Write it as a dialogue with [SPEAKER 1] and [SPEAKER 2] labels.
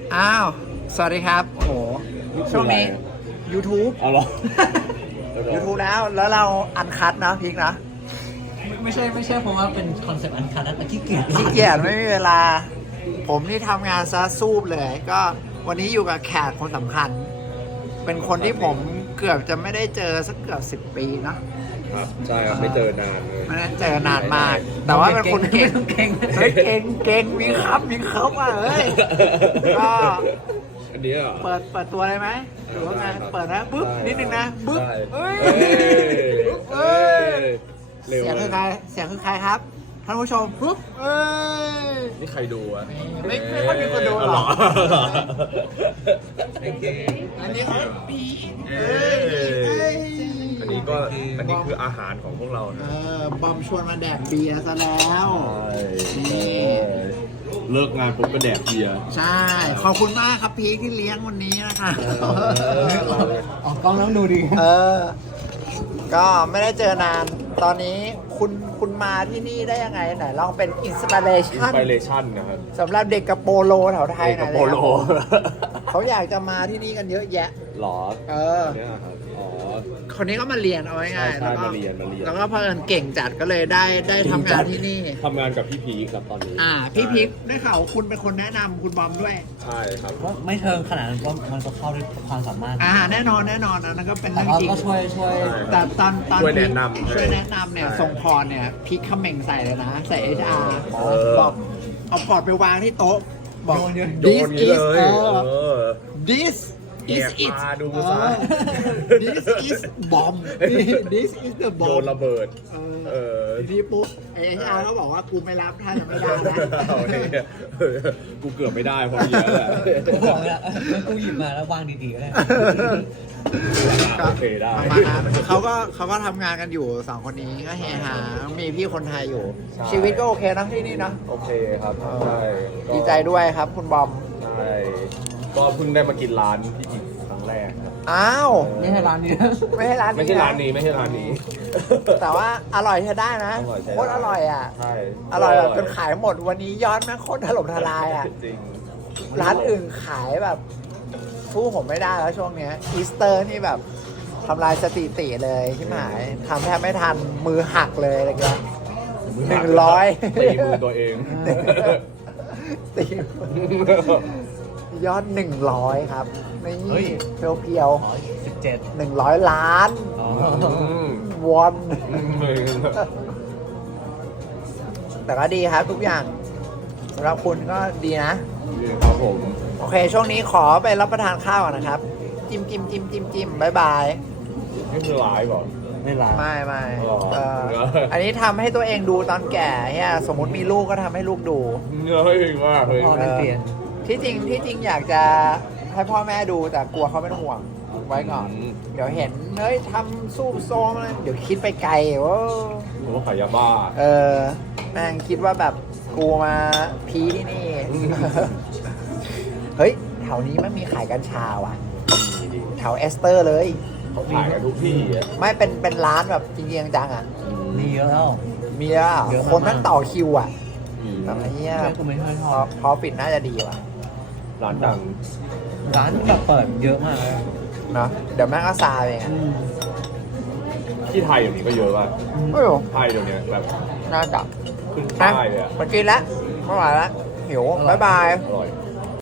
[SPEAKER 1] อ้าว สวัสดีครับ โอ้โห ช่วงนี้ YouTube
[SPEAKER 2] เอาเหรอ
[SPEAKER 1] YouTube แล้วเราอันคัดนะพิกนะ
[SPEAKER 3] ไม่ใช่เพราะว่าเป็นคอนเซ็ปต์อันคัดนะแต่ขี้เกียจ
[SPEAKER 1] ขี้เกียจไม่มีเวลา ผมนี่ทำงานซะซูบเลย ก็วันนี้อยู่กับแขกคนสำคัญ เป็นคนที่ผมเกือบจะไม่ได้เจอสักเกือบ10 ปีเนอะ
[SPEAKER 2] ครับใช่ครับไม่เจอนานเลย
[SPEAKER 1] ไม่ได้เจอนานมาก แต่ว่าเป็นคนเก่ง
[SPEAKER 3] เก่ง
[SPEAKER 1] เฮ้ยเก่งมีครับอ่ะเฮ้ย ก็
[SPEAKER 2] อันนี้เหรอ
[SPEAKER 1] เปิดตัวเลยไหมหรือว่าไง
[SPEAKER 2] ได้ครับ
[SPEAKER 1] เปิดนะบึ๊บนิดนึงนะบึ๊บ
[SPEAKER 2] ได้
[SPEAKER 1] เอ้ย
[SPEAKER 2] เอ้ยเร็ว
[SPEAKER 1] เสียงคือใครครับท่านผู้ชมปุ๊บเอ้ย
[SPEAKER 2] นี่ใครดูอะ
[SPEAKER 1] ไม่ค่อยมีคนดูหรอก อันนี้คือปีเอ้ย
[SPEAKER 2] อันนี้คืออาหารของพวกเรานะ
[SPEAKER 1] บอมชวนมาแดกเบียร์ซะแล้ว นี่
[SPEAKER 2] เลิกงานปุ๊บก็แดกเบียร์
[SPEAKER 1] ใช่ ขอบคุณมากครับพีคที่เลี้ยงวันนี้นะคะ
[SPEAKER 3] ออกกล้องต้องดูดี
[SPEAKER 1] ก็ไม่ได้เจอนาน ตอนนี้คุณมาที่นี่ได้ยังไงไหนลองเป็นอินสปิเร
[SPEAKER 2] อิน
[SPEAKER 1] ชั่น
[SPEAKER 2] สปิเรชั่นนะครับ
[SPEAKER 1] สำหรับเด็กกับโปโลแถวไทยห
[SPEAKER 2] กั
[SPEAKER 1] น่
[SPEAKER 2] บ
[SPEAKER 1] อย
[SPEAKER 2] โป
[SPEAKER 1] เลย
[SPEAKER 2] โล
[SPEAKER 1] ครับเขาอยากจะมาที่นี่กันเยอะแยะ
[SPEAKER 2] หรอ เนี่ยครับอ๋อ
[SPEAKER 1] คนนี้ก็มาเรียนเอาง่ายๆ
[SPEAKER 2] ใช่
[SPEAKER 1] แล้วก็
[SPEAKER 2] มาเรียน
[SPEAKER 1] แล้วก็เพิ่นเก่งจัดก็เลยได้ทำงานที่นี่
[SPEAKER 2] ทำงานกับพี่พีคครับตอนนี้
[SPEAKER 1] พี่พิกได้ข่าวคุณเป็นคนแนะนำคุณบอมด้วย
[SPEAKER 2] ใช่ครับ
[SPEAKER 3] ก็ไม่เทิงขนาดนั้นก็มันก็เข้าด้วยความสามารถ
[SPEAKER 1] แน่นอนนะนั่นก็เป็น
[SPEAKER 3] แต่
[SPEAKER 1] เรื่อง
[SPEAKER 3] ก็
[SPEAKER 1] จริง
[SPEAKER 3] ก็ช่วย
[SPEAKER 1] แต่ตอน
[SPEAKER 2] ช่วยแนะนำ
[SPEAKER 1] ช่วยแนะนำเนี่ย
[SPEAKER 2] ใช่
[SPEAKER 1] ส่งพรเนี่ยพิกคำเมงใส่เลยนะ ใส่ HR
[SPEAKER 2] เออ
[SPEAKER 1] บอกเอาพอร์ตไปวางที่โต๊ะ บอก
[SPEAKER 2] โย
[SPEAKER 1] this
[SPEAKER 2] นนี้
[SPEAKER 1] is
[SPEAKER 2] เลย
[SPEAKER 1] this
[SPEAKER 2] แอบ
[SPEAKER 1] is it
[SPEAKER 2] มาดูซะ
[SPEAKER 1] this is bomb this is the
[SPEAKER 2] โย
[SPEAKER 1] bomb
[SPEAKER 2] นระเบิด เออ
[SPEAKER 1] ทีนี้ปุ๊บHR เขาบอกว่ากูไม่รับถ้าจะไม่ได้นะ
[SPEAKER 2] เอาเนี่ยกูเกือบไม่ได้เพราะเยอะแหละ
[SPEAKER 3] กูบอกเลยงั้นกูหยิบมาแล้ววางดีๆก็ได้
[SPEAKER 2] โอเคได้
[SPEAKER 1] ประมาณนั้นเขาก็ทำงานกันอยู่2 คนนี้ก็เฮฮามีพี่คนไทยอยู่
[SPEAKER 2] ใช่
[SPEAKER 1] ชีวิตก็โอเคนะที่นี่นะ
[SPEAKER 2] โอเคครับใช่ก็
[SPEAKER 1] ดีใจด้วยครับคุณบอม
[SPEAKER 2] ใช่ก็เพิ่งได้มากินร้านพี่อีกครั้งแรกครับ
[SPEAKER 1] อ้าว
[SPEAKER 3] ไม่ใช่ร้านนี้
[SPEAKER 1] ไม่ใช่ร้านนี้
[SPEAKER 2] ไม่ใช่ร้านนี้ไม่ใช่ร้านนี้
[SPEAKER 1] แต่ว่าอร่อยใช้ได้นะ
[SPEAKER 2] อร่อยใช้ได้
[SPEAKER 1] โคตรอร่อยอ่ะ
[SPEAKER 2] ใช่
[SPEAKER 1] อร่อยแบบจนขายหมดวันนี้ยอดแม่งโคตรถล่มทลายอ่ะ
[SPEAKER 2] จริง
[SPEAKER 1] ร้านอื่นขายแบบสู้ผมไม่ได้แล้วช่วงเนี้ยอีสเตอร์นี่แบบทำลายสถิติเลยที่หมายทำแทบไม่ทันมือหักเลยอะไรเงี้ย 100
[SPEAKER 2] ตีมือตัวเอง
[SPEAKER 1] ตียอด100 ครับ
[SPEAKER 3] เฮ้
[SPEAKER 1] นี่
[SPEAKER 3] ย
[SPEAKER 1] เพียว
[SPEAKER 3] อ๋อ17
[SPEAKER 1] ๆ100 ล้าน
[SPEAKER 3] อ๋อ
[SPEAKER 1] วอน แต่ก็ดีครับทุกอย่างสำหรับคุณก็ดีนะ
[SPEAKER 2] ครับผม
[SPEAKER 1] โอเค ช่วงนี้ขอไปรับประทานข้าวก่อนนะครับ จิ้มบายบาย
[SPEAKER 2] นี่คือไลฟ์เหรอ
[SPEAKER 3] ไม่ร้าน
[SPEAKER 1] ไม่
[SPEAKER 2] อ๋อ
[SPEAKER 1] อันนี้ทำให้ตัวเองดูตอนแก่เฮียสมมติมีลูกก็ทำให้ลูกดู
[SPEAKER 2] เฮ้ยมากเลย
[SPEAKER 3] พ่อได้เปลี่ยน
[SPEAKER 1] ที่จริงอยากจะให้พ่อแม่ดูแต่กลัวเขาเป็นห่วงไว้ก่อน เดี๋ยวเห็นเฮ้ยทำสู้โซมอะไรเดี๋ยวคิดไปไกลว่า
[SPEAKER 2] หรือว่าขายยาบ้า
[SPEAKER 1] แม่งคิดว่าแบบกูมาพีที่นี่ เฮ้ยแถวนี้มันมีขายกัญชาว่ะแถวเอสเตอร์เลย
[SPEAKER 2] เขาขายกันทุกที่อ่ะ
[SPEAKER 1] ไม่เป็นร้านแบบจริงๆจังๆอ่ะ
[SPEAKER 3] มีเยอะแล้ว
[SPEAKER 1] มีแล้วอะ
[SPEAKER 3] เยอะมาก
[SPEAKER 1] คนนั่งต่อคิวอ่ะ
[SPEAKER 2] อืม
[SPEAKER 1] แต่ไอ้เนี้ย
[SPEAKER 3] ใช่กูไม่ค่อยช
[SPEAKER 1] พ
[SPEAKER 3] อ
[SPEAKER 1] อบ พอปิดน่าจะดีว่ะ
[SPEAKER 2] ร้านดัง
[SPEAKER 3] ร้านแบบเปิดเยอะมากเลย
[SPEAKER 1] เนาะเดี๋ยวแม่งก็ซาไปไง
[SPEAKER 2] ที่ไทยอย่างนี้ก็เยอะว่ะ
[SPEAKER 1] ไม่รู้
[SPEAKER 2] ไทยเดี๋ยวนี้แบบ
[SPEAKER 1] น่าจะ
[SPEAKER 2] ขึ้นป้ายเลยอ่ะ
[SPEAKER 1] มากินแล้วไม่ไหวแล้วหิว บ๊ายบาย
[SPEAKER 2] อร่อย